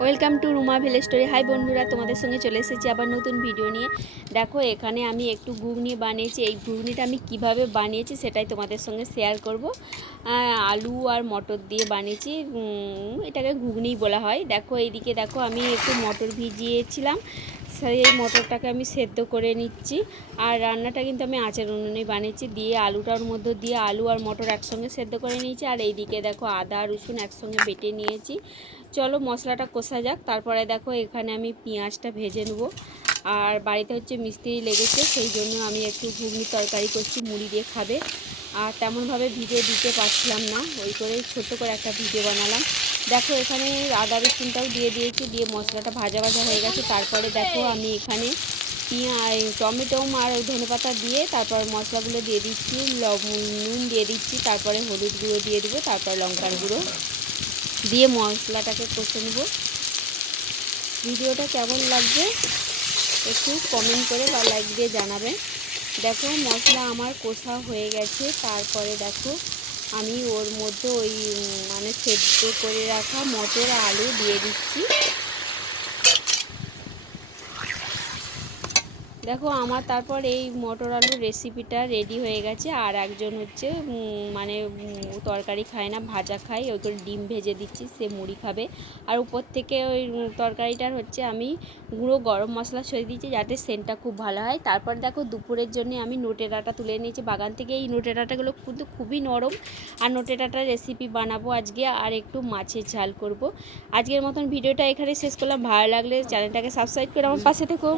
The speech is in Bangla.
Welcome to Ruma village story. Hi বন্ধুরা, তোমাদের সঙ্গে চলে এসেছি আবার নতুন ভিডিও নিয়ে। দেখো, এখানে আমি একটু ঘুগনি বানিয়েছি। এই ঘুগনিটা আমি কীভাবে বানিয়েছি সেটাই তোমাদের সঙ্গে শেয়ার করব। আলু আর মটর দিয়ে বানিয়েছি। এটাকে ঘুগনি বলা হয়। দেখো, এইদিকে দেখো, আমি একটু মটর ভিজিয়েছিলাম। সেই মটরটাকে আমি সেদ্ধ করে নিচ্ছি। আর রান্নাটা কিন্তু আমি আচার উনুনে বানিয়েছি। দিয়ে আলুটার মধ্যে দিয়ে আলু আর মটর একসঙ্গে সেদ্ধ করে নিয়েছি। আর এইদিকে দেখো, আদা রসুন একসঙ্গে বেটে নিয়েছি। চলো, মশলাটা কষা যাক। তারপরে দেখো, এখানে আমি পেঁয়াজটা ভেজে নেব। আর বাড়িতে হচ্ছে মিস্ত্রি লেগেছে, সেই জন্য আমি একটু ঘুগনি তরকারি করছি। মুড়ি দিয়ে খাবে। আর তেমনভাবে ভিডিও দিতে পারছিলাম না, ওই করে ছোট্ট করে একটা ভিডিও বানালাম। দেখো, এখানে আদা রসুনটাও দিয়ে দিয়েছি, দিয়ে মশলাটা ভাজা ভাজা হয়ে গেছে। তারপরে দেখো, আমি এখানে পেঁয়াজ, টমেটো আর ধনেপাতা দিয়ে তারপর মশলাগুলো দিয়ে দিচ্ছি, লবণ, নুন দিয়ে দিচ্ছি, তারপরে হলুদ গুঁড়ো দিয়ে দেবো, তারপর লঙ্কার গুঁড়ো দিয়ে মশলাটাকে কষে নেব। ভিডিওটা কেমন লাগবে একটু কমেন্ট করে বা লাইক দিয়ে জানাবেন দেখো মশলা আমার কষা হয়ে গেছে। তারপরে দেখো আমি ওর মধ্যে ওই মানে সেদ্ধ করে রাখা মটর আলু দিয়ে দিচ্ছি। দেখো, আমার তারপর এই মটর আলুর রেসিপিটা রেডি হয়ে গেছে। আর একজন হচ্ছে মানে তরকারি খায় না, ভাজা খায়। ওই ডিম ভেজে দিচ্ছি, সে মুড়ি খাবে। আর উপর থেকে ওই তরকারিটার হচ্ছে, আমি গুঁড়ো গরম মশলা ছড়িয়ে দিচ্ছি যাতে সেন্টটা খুব ভালো হয়। তারপর দেখো, দুপুরের জন্য আমি নোটেরাটা তুলে নিয়েছি। বাগান থেকে এই নোটেরাটাগুলো কিন্তু খুবই নরম। আর নোটেরাটার রেসিপি বানাবো আজকে, আর একটু মাছের ঝাল করব। আজকের মতন ভিডিওটা এখানে শেষ করলাম। ভালো লাগলে চ্যানেলটাকে সাবস্ক্রাইব করে আমার পাশে থেকো।